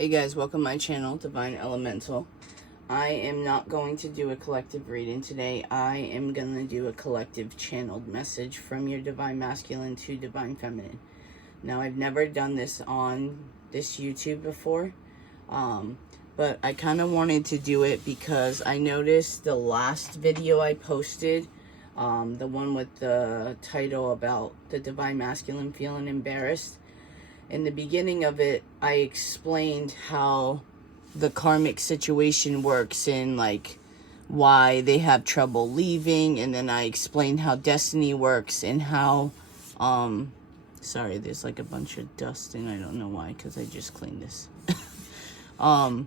Hey guys, welcome to my channel, Divine Elemental. I am not going to do a collective reading today. I am going to do a collective channeled message from your Divine Masculine to Divine Feminine. Now, I've never done this on this YouTube before, but I kind of wanted to do it because I noticed the last video I posted, the one with the title about the Divine Masculine feeling embarrassed. In the beginning of it, I explained how the karmic situation works and like why they have trouble leaving, and then I explained how destiny works and how sorry, there's like a bunch of dust and I don't know why because I just cleaned this. And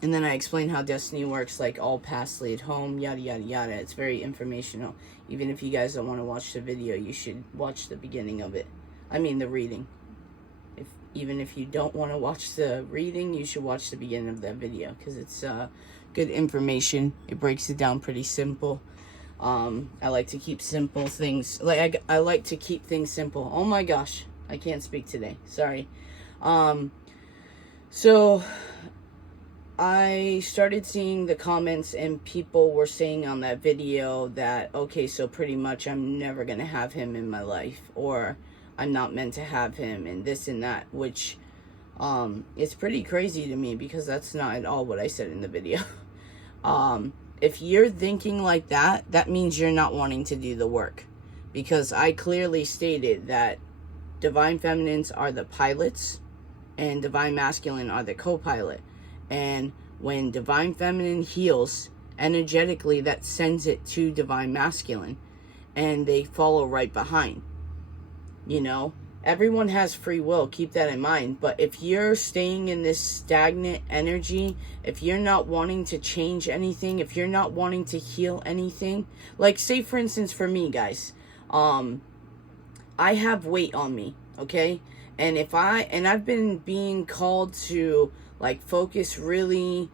then I explained how destiny works, like all paths lead home, yada yada yada. It's very informational. Even if you guys don't want to watch the video, you should watch the beginning of it. I mean the reading. Even if you don't want to watch the reading, you should watch the beginning of that video because it's good information. It breaks it down pretty simple. I like to keep simple things. I like to keep things simple. Oh my gosh, I can't speak today. Sorry. So I started seeing the comments and people were saying on that video that, okay, so pretty much I'm never going to have him in my life, or I'm not meant to have him, and this and that, which it's pretty crazy to me because that's not at all what I said in the video. If you're thinking like that, that means you're not wanting to do the work, because I clearly stated that Divine Feminines are the pilots and Divine Masculine are the co-pilot, and when Divine Feminine heals energetically, that sends it to Divine Masculine and they follow right behind. You know, everyone has free will, keep that in mind. But if you're staying in this stagnant energy, if you're not wanting to change anything, if you're not wanting to heal anything, like say for instance for me, guys, I have weight on me, okay? And I've been being called to like focus really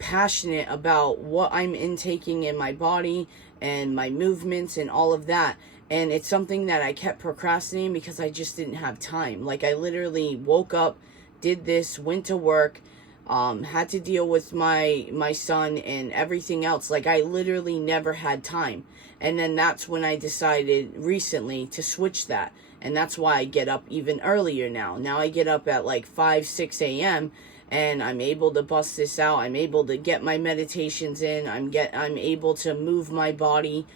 passionate about what I'm intaking in my body and my movements and all of that. And it's something that I kept procrastinating because I just didn't have time. Like I literally woke up, did this, went to work, had to deal with my son and everything else. Like I literally never had time. And then that's when I decided recently to switch that. And that's why I get up even earlier now. Now I get up at like 5, 6 a.m. and I'm able to bust this out. I'm able to get my meditations in. I'm able to move my body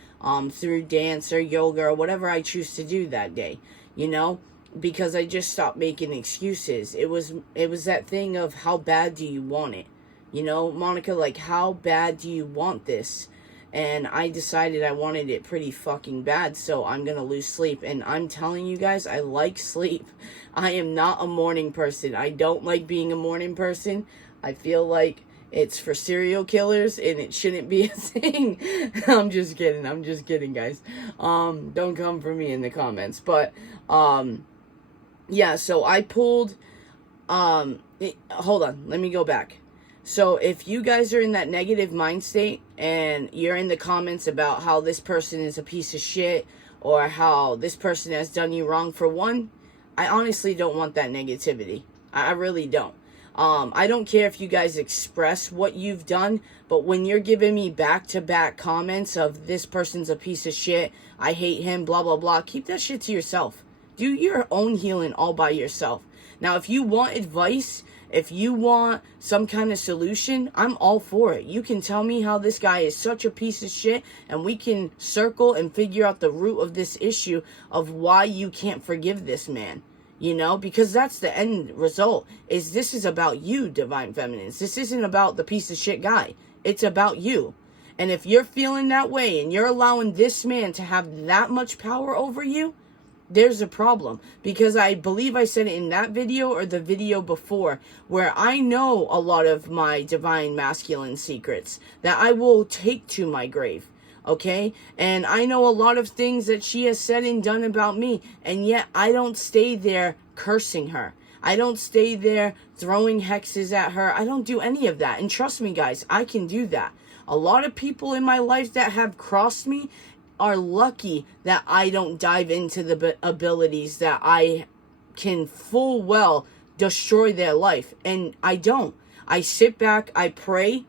through dance or yoga or whatever I choose to do that day, you know, because I just stopped making excuses. It was that thing of how bad do you want it? You know, Monica, like how bad do you want this? And I decided I wanted it pretty fucking bad, so I'm going to lose sleep. And I'm telling you guys, I like sleep. I am not a morning person. I don't like being a morning person. I feel like it's for serial killers and it shouldn't be a thing. I'm just kidding, guys. Don't come for me in the comments. But, yeah, so I pulled, hold on, let me go back. So if you guys are in that negative mind state and you're in the comments about how this person is a piece of shit or how this person has done you wrong, for one, I honestly don't want that negativity. I really don't. I don't care if you guys express what you've done, but when you're giving me back-to-back comments of this person's a piece of shit, I hate him, blah, blah, blah, keep that shit to yourself. Do your own healing all by yourself. Now, if you want advice, if you want some kind of solution, I'm all for it. You can tell me how this guy is such a piece of shit, and we can circle and figure out the root of this issue of why you can't forgive this man. You know, because that's the end result. This is about you, Divine Feminines. This isn't about the piece of shit guy. It's about you. And if you're feeling that way and you're allowing this man to have that much power over you, there's a problem. Because I believe I said it in that video or the video before, where I know a lot of my Divine Masculine secrets that I will take to my grave. Okay, and I know a lot of things that she has said and done about me, and yet I don't stay there cursing her. I don't stay there throwing hexes at her. I don't do any of that. And trust me, guys, I can do that. A lot of people in my life that have crossed me are lucky that I don't dive into the abilities that I can full well destroy their life. And I don't. I sit back, I pray,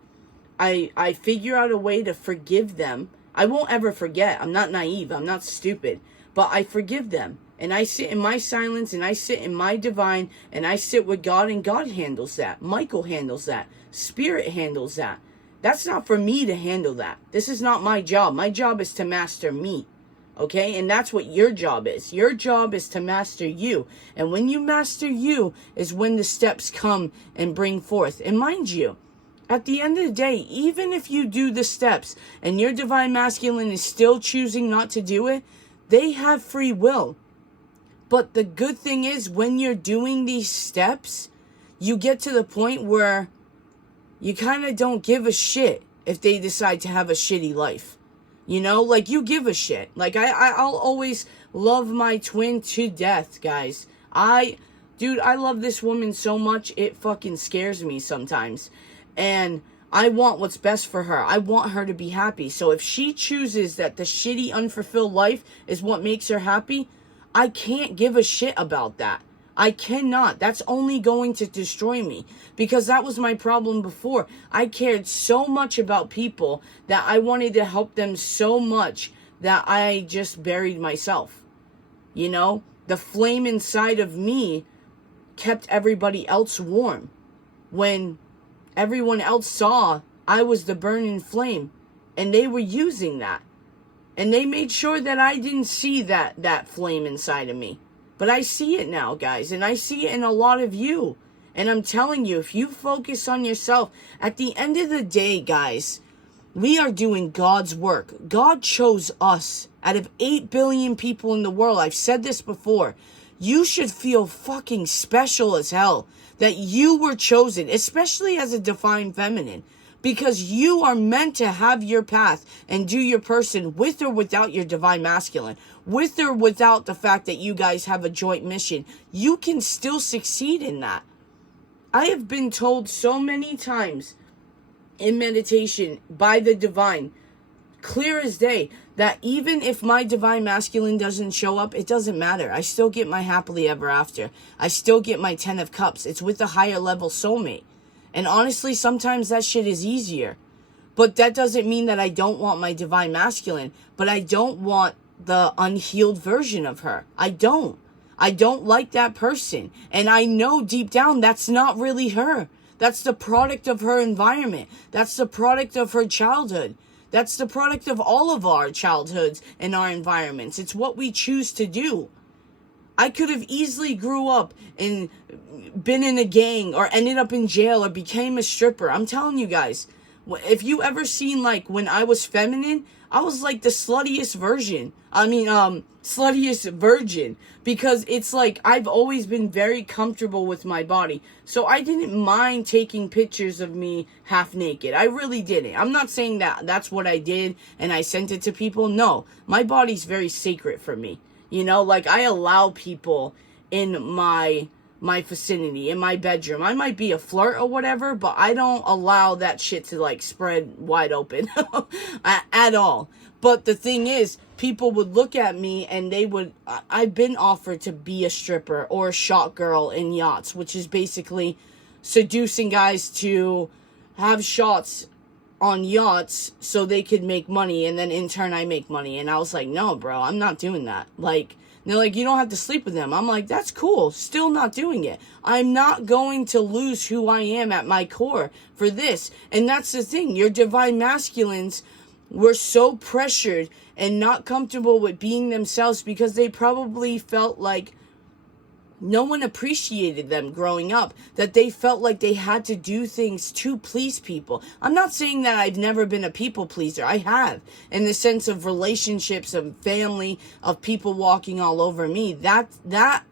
I figure out a way to forgive them. I won't ever forget. I'm not naive. I'm not stupid. But I forgive them. And I sit in my silence, and I sit in my divine, and I sit with God, and God handles that. Michael handles that. Spirit handles that. That's not for me to handle that. This is not my job. My job is to master me. Okay? And that's what your job is. Your job is to master you. And when you master you is when the steps come and bring forth. And mind you, at the end of the day, even if you do the steps and your divine masculine is still choosing not to do it, they have free will. But the good thing is, when you're doing these steps, you get to the point where you kind of don't give a shit if they decide to have a shitty life. You know, like, you give a shit. Like, I'll always love my twin to death, guys. Dude, I love this woman so much, it fucking scares me sometimes. And I want what's best for her. I want her to be happy. So if she chooses that the shitty, unfulfilled life is what makes her happy, I can't give a shit about that. I cannot. That's only going to destroy me. Because that was my problem before. I cared so much about people that I wanted to help them so much that I just buried myself. You know? The flame inside of me kept everybody else warm. When everyone else saw I was the burning flame. And they were using that. And they made sure that I didn't see that flame inside of me. But I see it now, guys. And I see it in a lot of you. And I'm telling you, if you focus on yourself, at the end of the day, guys, we are doing God's work. God chose us. Out of 8 billion people in the world, I've said this before, you should feel fucking special as hell that you were chosen, especially as a divine feminine. Because you are meant to have your path and do your person with or without your divine masculine. With or without the fact that you guys have a joint mission. You can still succeed in that. I have been told so many times in meditation by the divine, clear as day, that even if my divine masculine doesn't show up, it doesn't matter. I still get my happily ever after. I still get my 10 of cups. It's with a higher level soulmate. And honestly, sometimes that shit is easier. But that doesn't mean that I don't want my divine masculine. But I don't want the unhealed version of her. I don't. I don't like that person. And I know deep down that's not really her. That's the product of her environment. That's the product of her childhood. That's the product of all of our childhoods and our environments. It's what we choose to do. I could have easily grew up and been in a gang or ended up in jail or became a stripper. I'm telling you guys, if you ever seen, like, when I was feminine, I was like the sluttiest version. Sluttiest virgin. Because it's like, I've always been very comfortable with my body. So I didn't mind taking pictures of me half naked. I really didn't. I'm not saying that that's what I did and I sent it to people. No, my body's very sacred for me. You know, like, I allow people in my vicinity, in my bedroom. I might be a flirt or whatever, but I don't allow that shit to, like, spread wide open at all. But the thing is, people would look at me and they would, I've been offered to be a stripper or a shot girl in yachts, which is basically seducing guys to have shots on yachts so they could make money, and then in turn I make money. And I was like, no, bro, I'm not doing that. Like, they're like, you don't have to sleep with them. I'm like, that's cool. Still not doing it. I'm not going to lose who I am at my core for this. And that's the thing. Your divine masculines were so pressured and not comfortable with being themselves because they probably felt like no one appreciated them growing up, that they felt like they had to do things to please people. I'm not saying that I've never been a people pleaser. I have, in the sense of relationships, of family, of people walking all over me. That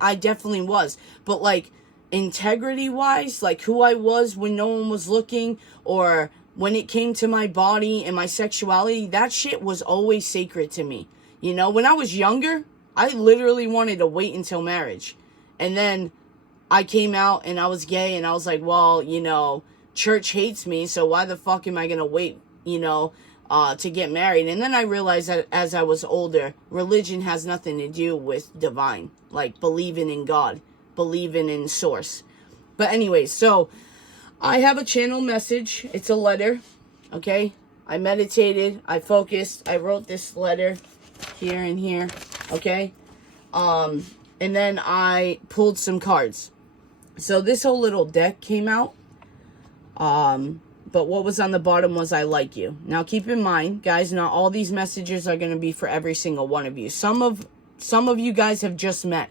I definitely was. But, like, integrity wise, like who I was when no one was looking, or when it came to my body and my sexuality, that shit was always sacred to me. You know, when I was younger, I literally wanted to wait until marriage. And then I came out and I was gay, and I was like, well, you know, church hates me, so why the fuck am I going to wait, you know, to get married? And then I realized that as I was older, religion has nothing to do with divine, like believing in God, believing in source. But anyways, so I have a channel message. It's a letter, okay? I meditated, I focused, I wrote this letter here and here, okay? And then I pulled some cards. So this whole little deck came out. But what was on the bottom was I like you. Now keep in mind, guys, not all these messages are going to be for every single one of you. Some of you guys have just met,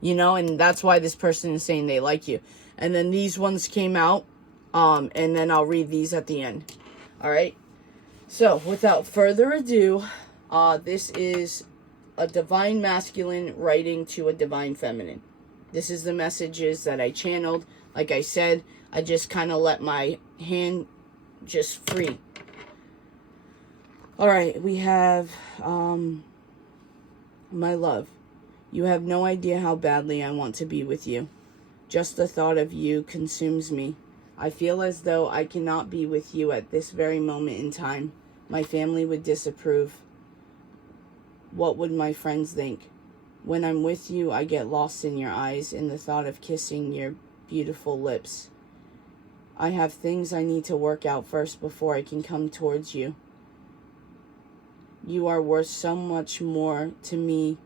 you know, and that's why this person is saying they like you. And then these ones came out, and then I'll read these at the end. All right. So without further ado, this is a divine masculine writing to a divine feminine. This is the messages that I channeled. Like I said, I just kind of let my hand just free. All right, we have, my love. You have no idea how badly I want to be with you. Just the thought of you consumes me. I feel as though I cannot be with you at this very moment in time. My family would disapprove. What would my friends think? When I'm with you, I get lost in your eyes in the thought of kissing your beautiful lips. I have things I need to work out first before I can come towards you. You are worth so much more to me.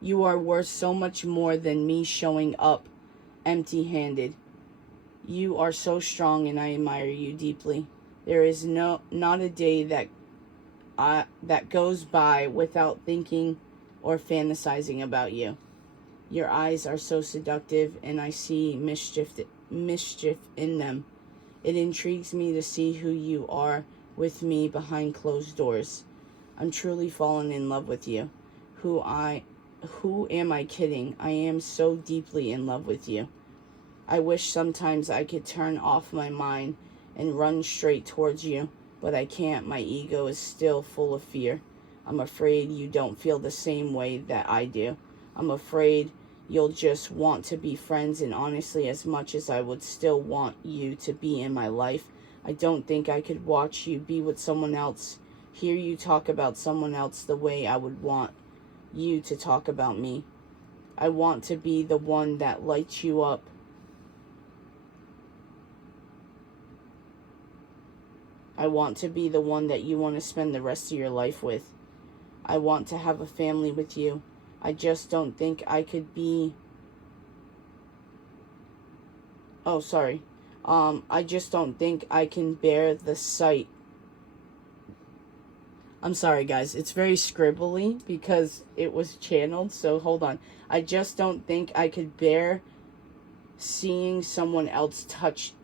You are worth so much more than me showing up empty-handed. You are so strong and I admire you deeply. There is not a day that goes by without thinking or fantasizing about you. Your eyes are so seductive and I see mischief in them. It intrigues me to see who you are with me behind closed doors. I'm truly fallen in love with you. Who am I kidding? I am so deeply in love with you. I wish sometimes I could turn off my mind and run straight towards you, but I can't. My ego is still full of fear. I'm afraid you don't feel the same way that I do. I'm afraid you'll just want to be friends, and honestly, as much as I would still want you to be in my life, I don't think I could watch you be with someone else, hear you talk about someone else the way I would want you to talk about me. I want to be the one that lights you up. I want to be the one that you want to spend the rest of your life with. I want to have a family with you. I just don't think I could be... Oh, sorry. I just don't think I can bear the sight. I'm sorry, guys. It's very scribbly because it was channeled, so hold on. I just don't think I could bear seeing someone else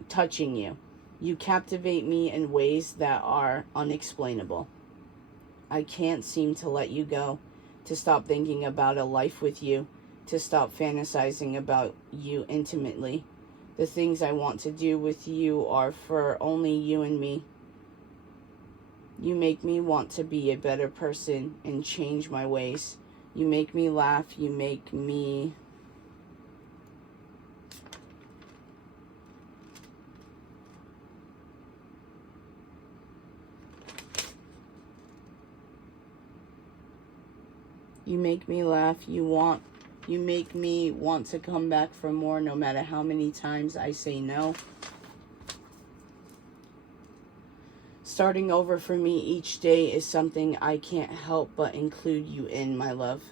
touching you. You captivate me in ways that are unexplainable. I can't seem to let you go, to stop thinking about a life with you, to stop fantasizing about you intimately. The things I want to do with you are for only you and me. You make me want to be a better person and change my ways. You make me laugh. You make me... You make me laugh. You make me want to come back for more no matter how many times I say no. Starting over for me each day is something I can't help but include you in, my love.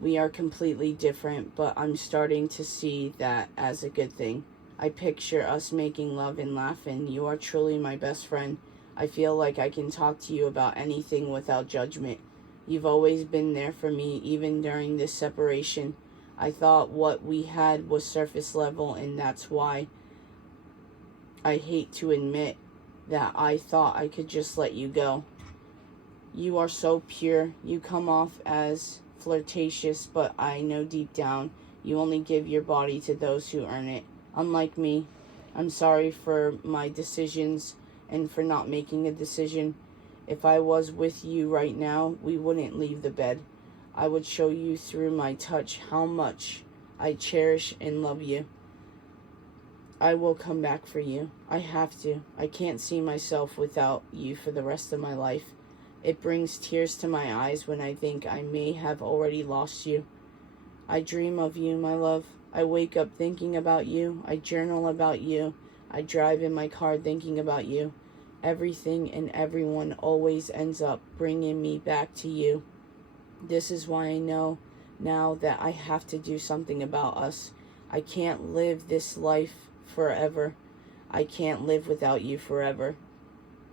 We are completely different, but I'm starting to see that as a good thing. I picture us making love and laughing. You are truly my best friend. I feel like I can talk to you about anything without judgment. You've always been there for me, even during this separation. I thought what we had was surface level, and that's why I hate to admit that I thought I could just let you go. You are so pure. You come off as flirtatious, but I know deep down you only give your body to those who earn it. Unlike me, I'm sorry for my decisions and for not making a decision. If I was with you right now, we wouldn't leave the bed. I would show you through my touch how much I cherish and love you. I will come back for you. I have to. I can't see myself without you for the rest of my life. It brings tears to my eyes when I think I may have already lost you. I dream of you, my love. I wake up thinking about you. I journal about you. I drive in my car thinking about you. Everything and everyone always ends up bringing me back to you. This is why I know now that I have to do something about us. I can't live this life forever. I can't live without you forever.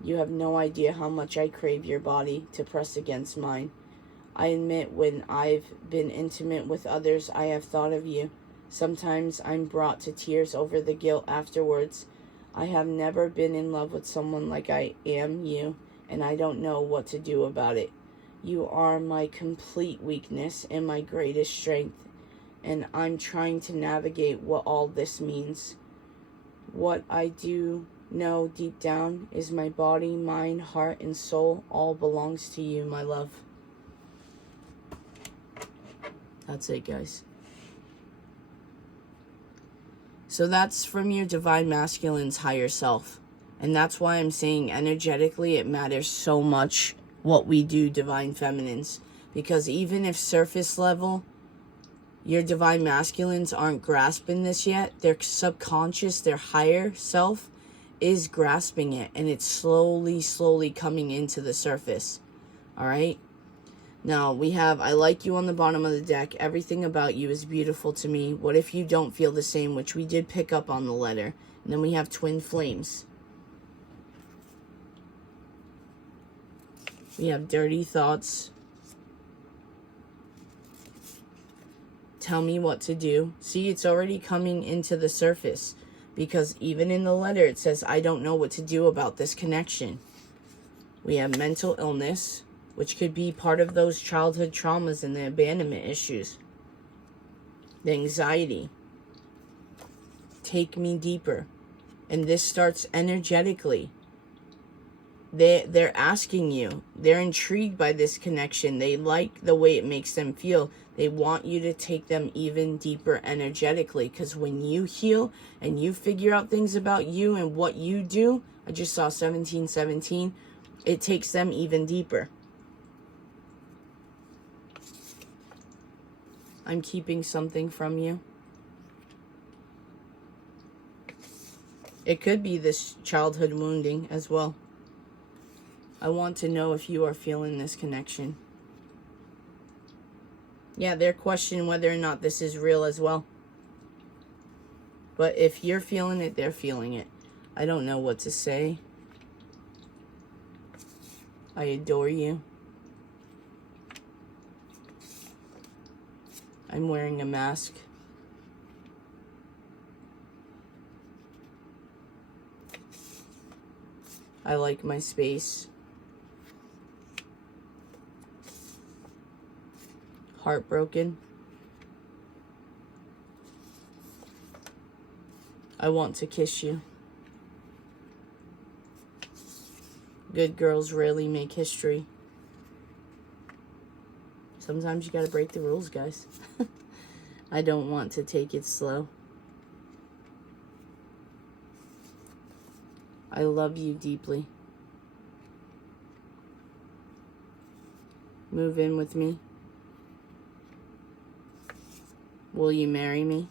You have no idea how much I crave your body to press against mine. I admit when I've been intimate with others, I have thought of you. Sometimes I'm brought to tears over the guilt afterwards. I have never been in love with someone like I am you, and I don't know what to do about it. You are my complete weakness and my greatest strength, and I'm trying to navigate what all this means. What I do know deep down is my body, mind, heart, and soul all belongs to you, my love. That's it, guys. So that's from your divine masculine's higher self. And that's why I'm saying energetically it matters so much what we do, divine feminines. Because even if surface level, your divine masculines aren't grasping this yet, their subconscious, their higher self is grasping it. And it's slowly coming into the surface. Alright? Now, we have, I like you on the bottom of the deck. Everything about you is beautiful to me. What if you don't feel the same, which we did pick up on the letter. And then we have twin flames. We have dirty thoughts. Tell me what to do. See, it's already coming into the surface. Because even in the letter, it says, I don't know what to do about this connection. We have mental illness, which could be part of those childhood traumas and the abandonment issues. The anxiety. Take me deeper. And this starts energetically. They're asking you. They're intrigued by this connection. They like the way it makes them feel. They want you to take them even deeper energetically. Because when you heal and you figure out things about you and what you do, I just saw 1717, it takes them even deeper. I'm keeping something from you. It could be this childhood wounding as well. I want to know if you are feeling this connection. Yeah, they're questioning whether or not this is real as well. But if you're feeling it, they're feeling it. I don't know what to say. I adore you. I'm wearing a mask. I like my space. Heartbroken. I want to kiss you. Good girls rarely make history. Sometimes you gotta break the rules, guys. I don't want to take it slow. I love you deeply. Move in with me. Will you marry me?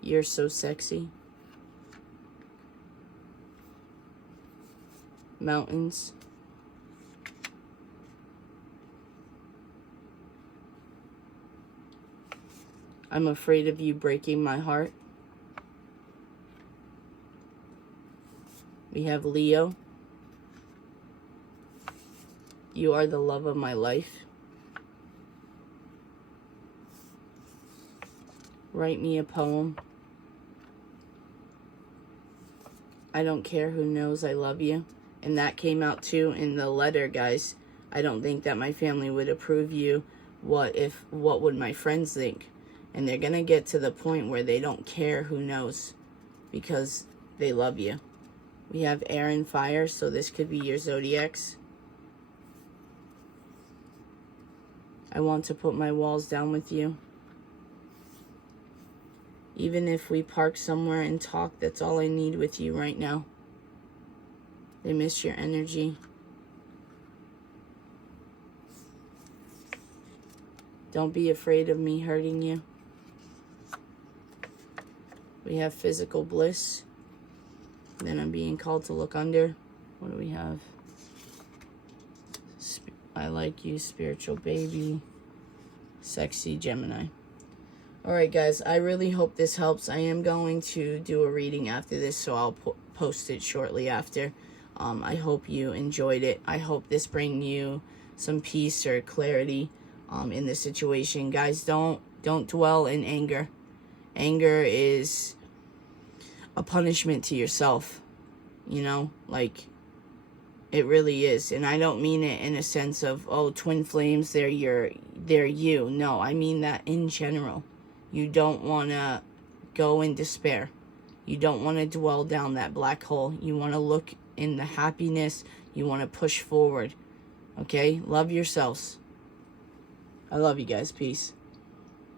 You're so sexy. Mountains. I'm afraid of you breaking my heart. We have Leo. You are the love of my life. Write me a poem. I don't care who knows I love you. And that came out too in the letter, guys. I don't think that my family would approve you. What would my friends think? And they're going to get to the point where they don't care who knows because they love you. We have air and fire, so this could be your zodiacs. I want to put my walls down with you. Even if we park somewhere and talk, that's all I need with you right now. They miss your energy. Don't be afraid of me hurting you. We have physical bliss. Then I'm being called to look under. What do we have? I like you, spiritual baby. Sexy Gemini. Alright guys, I really hope this helps. I am going to do a reading after this, so I'll post it shortly after. I hope you enjoyed it. I hope this brings you some peace or clarity in this situation. Guys, don't dwell in anger. Anger is a punishment to yourself. You know, like, it really is. And I don't mean it in a sense of, oh, twin flames, they're you. No, I mean that in general. You don't want to go in despair. You don't want to dwell down that black hole. You want to look in the happiness. You want to push forward. Okay? Love yourselves. I love you guys. Peace.